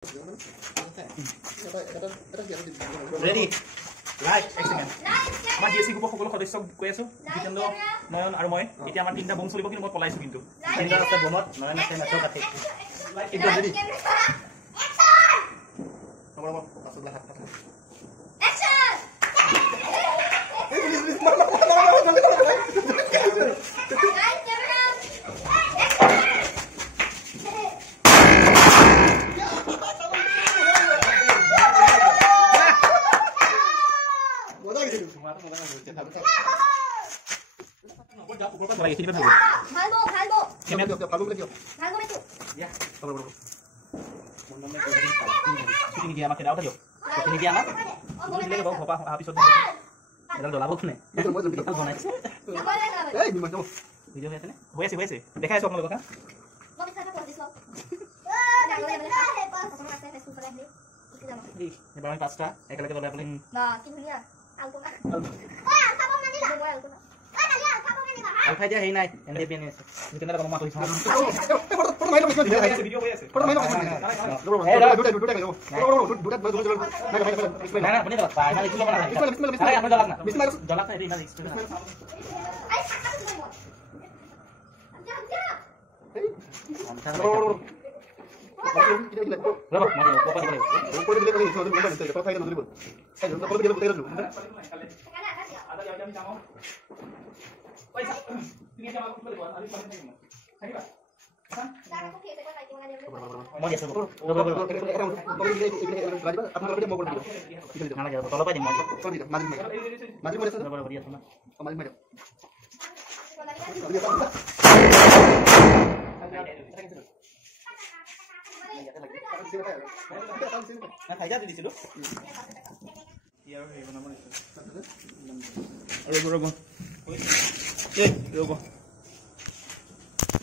Ready? Right, excellent. আমাৰ DAC গ্ৰুপৰ সকলো সদস্যক কৈ আছো জিতেন্দ্ৰ নয়ন আৰু মই এতিয়া আমাৰ তিনটা বম চলিব কিন্তু মই পলাইছো কিন্তু তিনটা আছে বমত নয়ন আছে মাত্ৰ কাটে একদম ৰেডি আমাৰ পাছলা হাত কাটা action Alfa dia hei nai, NDP ni. Kita nak kamu masuk sana. Foto main masuk dia. Video boleh sih. Foto main masuk. Nah, benar tak? Nah, itu mana? Bismillah. Apa jalan? Bismillah. Jalan tadi nanti.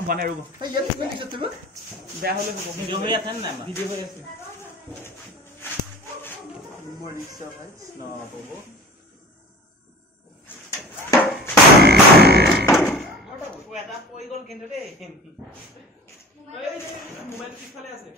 Mana rugo? Hey, ya, ini bisa tuh? Dah hole rugo. Video hoya than na? Video hoya ase. Memory service. No, bobo. Ata ko eta koi gol kendro de. Mobile ki phale ase.